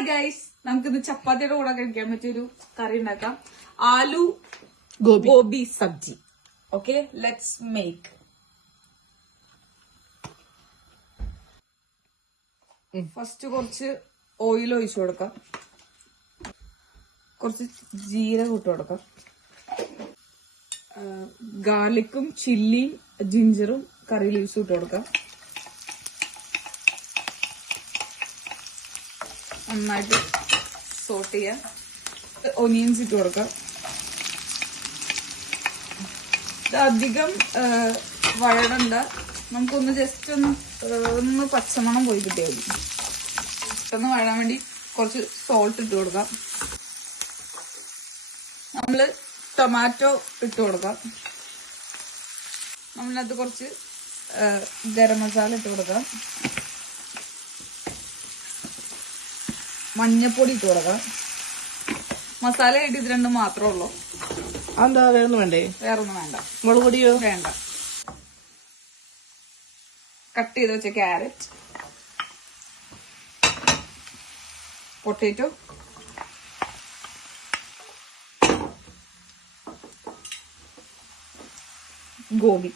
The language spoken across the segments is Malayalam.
ഹായ് ഗൈസ്, നമുക്കിന്ന് ചപ്പാത്തിയുടെ കൂടെ കഴിക്കാൻ പറ്റിയൊരു കറി ഉണ്ടാക്കാം. Aloo gobi sabzi. Okay, let's make. First കുറച്ച് ഓയിൽ ഒഴിച്ചു കൊടുക്കാം. കുറച്ച് ജീരകം ഇട്ട് കൊടുക്കാം. ഗാർലിക്കും ചില്ലിയും ജിഞ്ചറും കറി ലീവ്സും ഇട്ട് കൊടുക്കാം. നന്നായിട്ട് സോട്ട് ചെയ്യാം. ഒനിയൻസ് ഇട്ട് കൊടുക്കാം. ഇത് അധികം വഴടണ്ട, നമുക്കൊന്ന് ജസ്റ്റ് ഒന്ന് പച്ചമണം പോയി കിട്ടിയാൽ മതി. പെട്ടെന്ന് വഴാൻ വേണ്ടി കുറച്ച് സോൾട്ട് ഇട്ട് കൊടുക്കാം. നമ്മള് ടൊമാറ്റോ ഇട്ട് കൊടുക്കാം. നമ്മളത് കുറച്ച് ഗരം മസാല ഇട്ട് കൊടുക്കാം. മഞ്ഞപ്പൊടി ഇട്ട് കൊടുക്കാം. മസാല ആയിട്ട് ഇത് രണ്ടും മാത്രമേ ഉള്ളൂ. എന്താ വേറൊന്നും വേണ്ടേ? വേറൊന്നും വേണ്ട. മുളക് പൊടിയോ? വേണ്ട. കട്ട് ചെയ്ത് വെച്ച ക്യാരറ്റ്, പൊട്ടേറ്റോ, ഗോബി.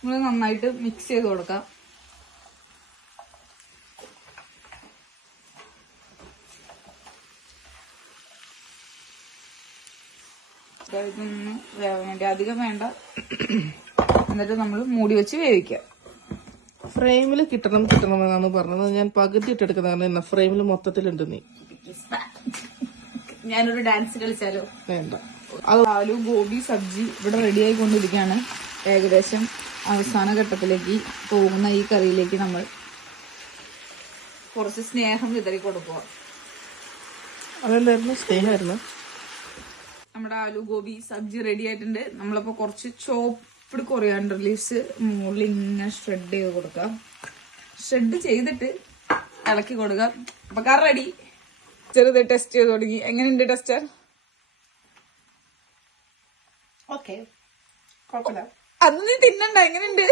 നമ്മൾ നന്നായിട്ട് മിക്സ് ചെയ്ത് കൊടുക്കാം. ഇതൊന്ന് വേവാൻ വേണ്ടി, അധികം വേണ്ട. എന്നിട്ട് നമ്മൾ മൂടി വെച്ച് വേവിക്കാം. ഫ്രെയിമിൽ കിട്ടണമെന്നാണ് പറഞ്ഞത്. ഞാൻ പകുതി ഇട്ടെടുക്കുന്നതാണ്. എന്നാ ഫ്രെയിമിൽ മൊത്തത്തിലുണ്ട്. നീ ഞാനൊരു ഡാൻസ് കളിച്ചാലോ? വേണ്ട. ആലു ഗോബി സബ്ജി ഇവിടെ റെഡി ആയിക്കൊണ്ടിരിക്കുകയാണ്. ഏകദേശം അവസാന ഘട്ടത്തിലേക്ക് പോകുന്ന ഈ കറിയിലേക്ക് നമ്മൾ കുറച്ച് സ്നേഹം വിതറി കൊടുക്കുക. അതെന്തായിരുന്നു? സ്നേഹമായിരുന്നു. നമ്മുടെ ആലു ഗോബി സബ്ജി റെഡി ആയിട്ടുണ്ട്. നമ്മളപ്പോ കുറച്ച് ചോപ്പ്ഡ് കൊറിയാണ്ടർ ലീവ്സ് മുകളിൽ ഇങ്ങനെ ഷ്രെഡ് ചെയ്ത് കൊടുക്കാം. ഷ്രെഡ് ചെയ്തിട്ട് ഇളക്കി കൊടുക്കാം. അപ്പൊ കറി റെഡി. ചെറുത് ടെസ്റ്റ് ചെയ്ത് തുടങ്ങി. എങ്ങനെയുണ്ട് ടെസ്റ്റർ? ഓക്കെ, അന്ന് നീ തിന്നണ്ട. എങ്ങനെയുണ്ട്?